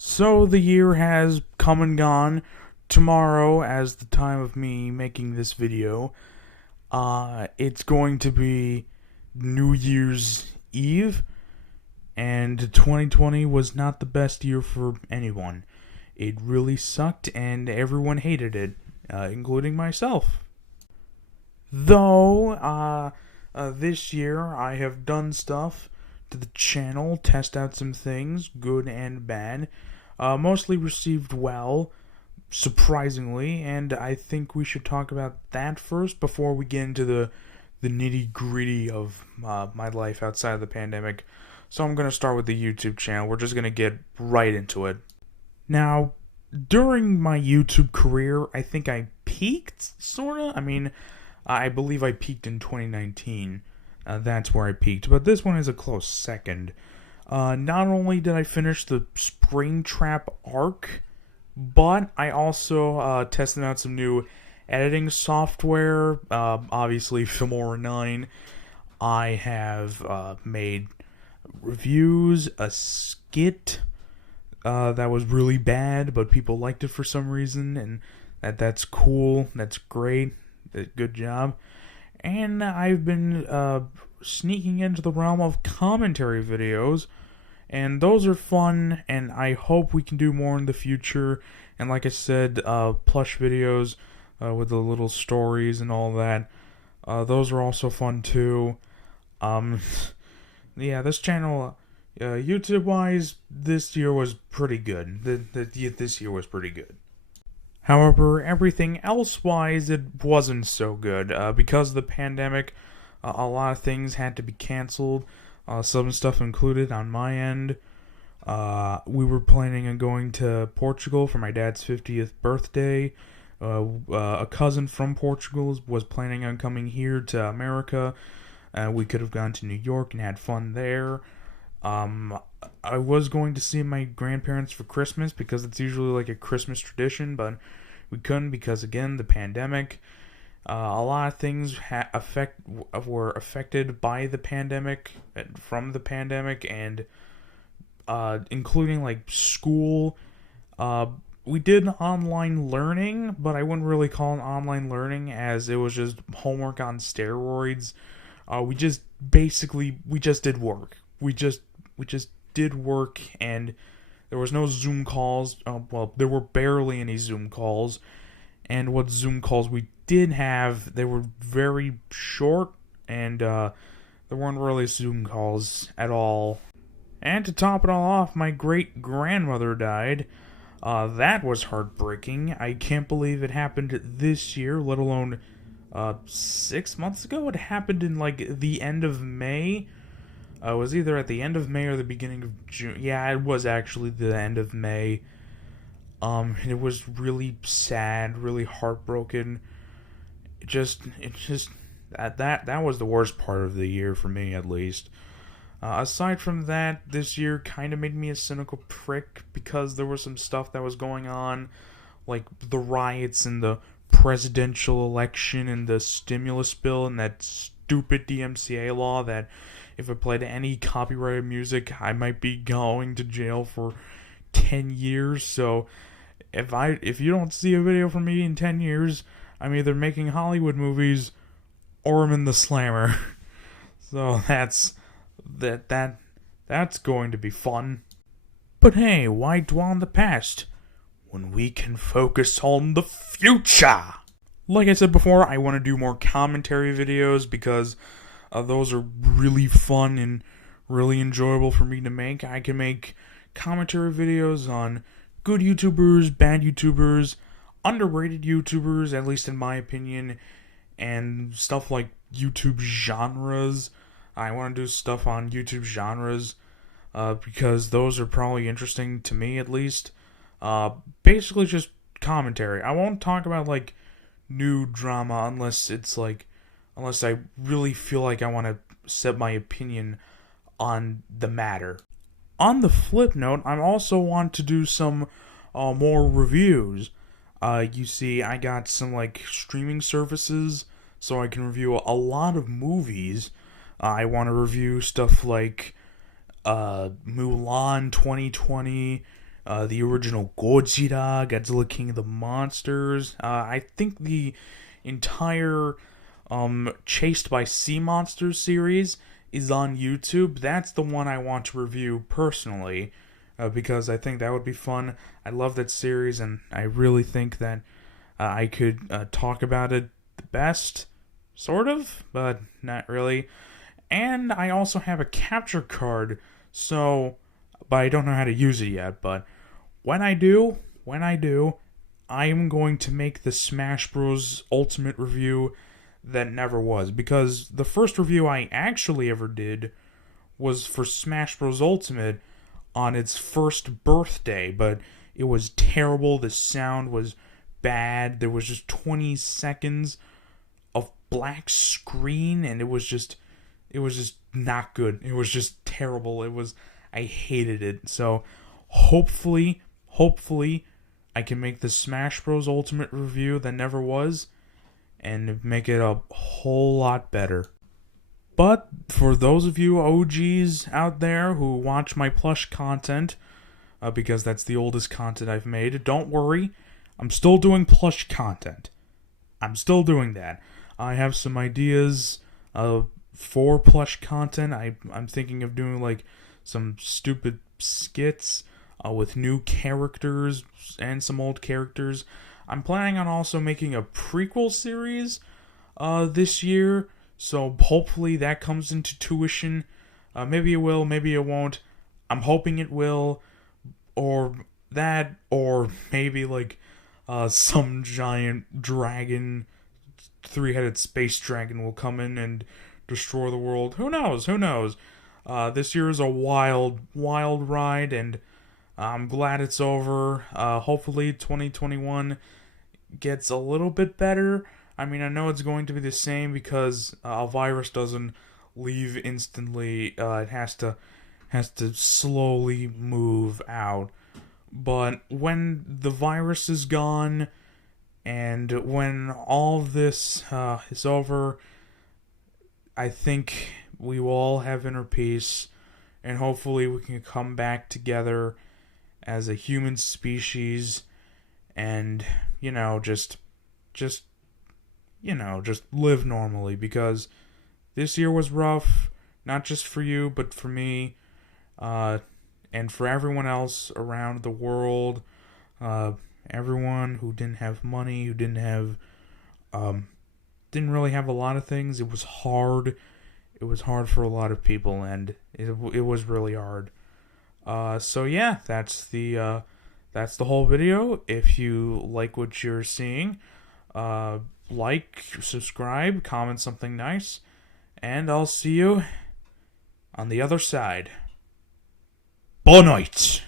So the year has come and gone. Tomorrow, as the time of me making this video, it's going to be New Year's Eve, and 2020 was not the best year for anyone. It really sucked, and everyone hated it, including myself. Though, this year I have done stuff to the channel, test out some things, good and bad. Mostly received well, surprisingly, and I think we should talk about that first before we get into the nitty gritty of my life outside of the pandemic. So I'm going to start with the YouTube channel. We're just going to get right into it. Now, during my YouTube career, I think I peaked, sorta. I believe I peaked in 2019. That's where I peaked, but this one is a close second. Not only did I finish the Springtrap arc, but I also tested out some new editing software. Obviously, Filmora 9. I have made reviews, a skit that was really bad, but people liked it for some reason, and that's cool. That's great. Good job. And I've been sneaking into the realm of commentary videos, and those are fun, and I hope we can do more in the future. And like I said, plush videos with the little stories and all that, those are also fun too. Yeah, this channel, YouTube-wise, this year was pretty good. This year was pretty good. However, everything else-wise, it wasn't so good. Because of the pandemic, a lot of things had to be canceled. Some stuff included on my end. We were planning on going to Portugal for my dad's 50th birthday. A cousin from Portugal was planning on coming here to America. We could have gone to New York and had fun there. I was going to see my grandparents for Christmas because it's usually like a Christmas tradition, but we couldn't because, again, the pandemic. A lot of things were affected by the pandemic, from the pandemic, and including like school. We did online learning, but I wouldn't really call it online learning as it was just homework on steroids. We just did work. We just did work, and there was no Zoom calls. Well, there were barely any Zoom calls, and what Zoom calls we did have, they were very short, and there weren't really Zoom calls at all. And to top it all off, my great-grandmother died. That was heartbreaking. I can't believe it happened this year, let alone 6 months ago. It happened in like the end of May. It was either at the end of May or the beginning of June. Yeah, it was actually the end of May. It was really sad, really heartbroken. That was the worst part of the year for me, at least. Aside from that, this year kind of made me a cynical prick because there was some stuff that was going on, like the riots and the presidential election and the stimulus bill and that stupid DMCA law that if I played any copyrighted music, I might be going to jail for 10 years. So if you don't see a video from me in 10 years, I'm either making Hollywood movies or I'm in the slammer. So that's going to be fun. But hey, why dwell on the past when we can focus on the future? Like I said before, I want to do more commentary videos because those are really fun and really enjoyable for me to make. I can make commentary videos on good YouTubers, bad YouTubers, underrated YouTubers, at least in my opinion, and stuff like YouTube genres. I want to do stuff on YouTube genres because those are probably interesting to me, at least. Basically just commentary. I won't talk about like new drama unless I really feel like I want to set my opinion on the matter. On the flip note, I also want to do some more reviews. You see, I got some like streaming services, so I can review a lot of movies. I want to review stuff like Mulan 2020, the original Godzilla King of the Monsters. I think the entire Chased by Sea Monsters series is on YouTube. That's the one I want to review personally, because I think that would be fun. I love that series, and I really think that I could talk about it the best, sort of, but not really. And I also have a capture card, but I don't know how to use it yet. But when I do, I am going to make the Smash Bros. Ultimate review that never was. Because the first review I actually ever did was for Smash Bros. Ultimate on its first birthday, but it was terrible. The sound was bad. There was just 20 seconds of black screen, and it was just not good. It was just terrible. I hated it. So hopefully I can make the Smash Bros. Ultimate review that never was and make it a whole lot better. But for those of you OGs out there who watch my plush content, because that's the oldest content I've made, don't worry. I'm still doing plush content. I'm still doing that. I have some ideas for plush content. I'm thinking of doing like some stupid skits with new characters and some old characters. I'm planning on also making a prequel series this year, so hopefully that comes into tuition. Maybe it will, maybe it won't. I'm hoping it will, or maybe like some giant dragon, three-headed space dragon will come in and destroy the world. Who knows? This year is a wild ride, and I'm glad it's over. Hopefully 2021 gets a little bit better. I mean, I know it's going to be the same because a virus doesn't leave instantly. It has to slowly move out. But when the virus is gone and when all of this is over, I think we will all have inner peace, and hopefully we can come back together as a human species and, just live normally, because this year was rough, not just for you, but for me, and for everyone else around the world, everyone who didn't have money, who didn't really have a lot of things. It was hard. It was hard for a lot of people, and it was really hard. So yeah, that's the whole video. If you like what you're seeing, like, subscribe, comment something nice, and I'll see you on the other side. Bon night.